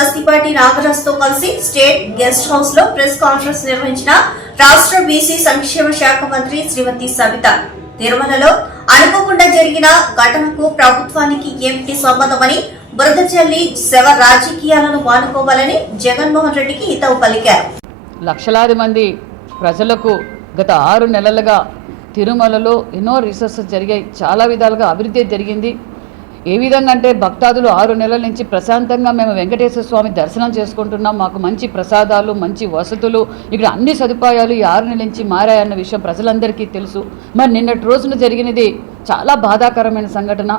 బస్తిపాటి నాగరాజుతో కలిసి state guest హౌస్లో ప్రెస్ కాన్ఫరెన్స్ నిర్వహించిన రాష్ట్ర బీసీ సంక్షేమ శాఖ మంత్రి శ్రీమతి సవిత. తిరుమలలో అనుకోకుండా జరిగిన ఘటనకు ప్రభుత్వానికి ఏమిటి సంబంధమని బురద చల్లి శవ రాజకీయాలను మానుకోవాలని జగన్మోహన్ రెడ్డికి హితవు పలికారు. లక్షలాది మంది ప్రజలకు గత ఆరు నెలలుగా తిరుమలలో ఎన్నో రీసెర్చ్ జరిగాయి. చాలా విధాలుగా అభివృద్ధి జరిగింది. ఏ విధంగా అంటే భక్తాదులు ఆరు నెలల నుంచి ప్రశాంతంగా మేము వెంకటేశ్వర స్వామి దర్శనం చేసుకుంటున్నాం. మాకు మంచి ప్రసాదాలు మంచి వసతులు ఇక్కడ అన్ని సదుపాయాలు ఈ ఆరు నెలల నుంచి మారాయన్న విషయం ప్రజలందరికీ తెలుసు. మరి నిన్నటి రోజున జరిగినది చాలా బాధాకరమైన సంఘటన.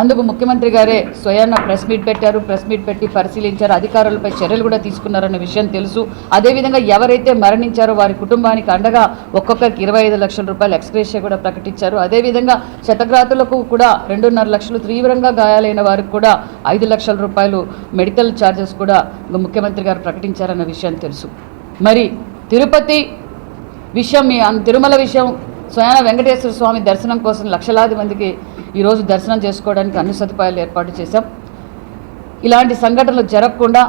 అందుకు ముఖ్యమంత్రి గారే స్వయాన ప్రెస్ మీట్ పెట్టారు ప్రెస్ మీట్ పెట్టి పరిశీలించారు అధికారులపై చర్యలు కూడా తీసుకున్నారన్న విషయం తెలుసు. అదేవిధంగా ఎవరైతే మరణించారో వారి కుటుంబానికి అండగా ఒక్కొక్కరికి ఇరవై ఐదు లక్షల రూపాయలు ఎక్స్గ్రేషియా కూడా ప్రకటించారు. అదేవిధంగా శతగ్రాతులకు కూడా రెండున్నర లక్షలు తీవ్రంగా గాయాలైన వారికి కూడా ఐదు లక్షల రూపాయలు మెడికల్ ఛార్జెస్ కూడా ముఖ్యమంత్రి గారు ప్రకటించారన్న విషయం తెలుసు. మరి తిరుపతి విషయం మీ తిరుమల విషయం స్వయాన వెంకటేశ్వర స్వామి దర్శనం కోసం లక్షలాది మందికి ఈరోజు దర్శనం చేసుకోవడానికి అన్ని సదుపాయాలు ఏర్పాటు చేశాం. ఇలాంటి సంఘటనలు జరగకుండా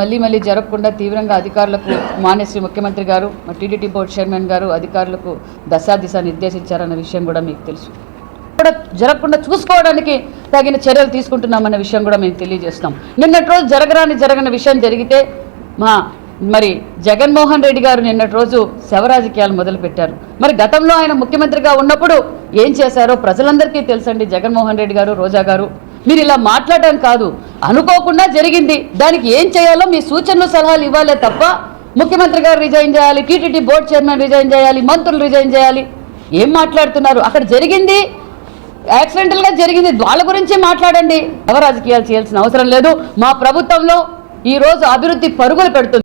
మళ్ళీ మళ్ళీ జరగకుండా తీవ్రంగా అధికారులకు మానేశ్రీ ముఖ్యమంత్రి గారు మా టీడీటీ బోర్డు చైర్మన్ గారు అధికారులకు దశా దిశ నిర్దేశించారన్న విషయం కూడా మీకు తెలుసు. కూడా జరగకుండా చూసుకోవడానికి తగిన చర్యలు తీసుకుంటున్నామన్న విషయం కూడా మేము తెలియజేస్తున్నాం. నిన్నటి రోజు జరగరాని జరగని విషయం జరిగితే మా మరి జగన్మోహన్ రెడ్డి గారు నిన్నటి రోజు శవరాజకీయాలు మొదలుపెట్టారు. మరి గతంలో ఆయన ముఖ్యమంత్రిగా ఉన్నప్పుడు ఏం చేశారో ప్రజలందరికీ తెలుసండి జగన్మోహన్ రెడ్డి గారు రోజా గారు. మీరు ఇలా మాట్లాడడం కాదు అనుకోకుండా జరిగింది. దానికి ఏం చేయాలో మీ సూచనలు సలహాలు ఇవ్వాలే తప్ప ముఖ్యమంత్రి గారు రిజైన్ చేయాలి టీటీడీ బోర్డు చైర్మన్ రిజైన్ చేయాలి మంత్రులు రిజైన్ చేయాలి. ఏం మాట్లాడుతున్నారు? అక్కడ జరిగింది యాక్సిడెంటల్గా జరిగింది. వాళ్ళ గురించి మాట్లాడండి. ఎవరు రాజకీయాలు చేయాల్సిన అవసరం లేదు. మా ప్రభుత్వంలో ఈ రోజు అభివృద్ధి పరుగులు పెడుతుంది.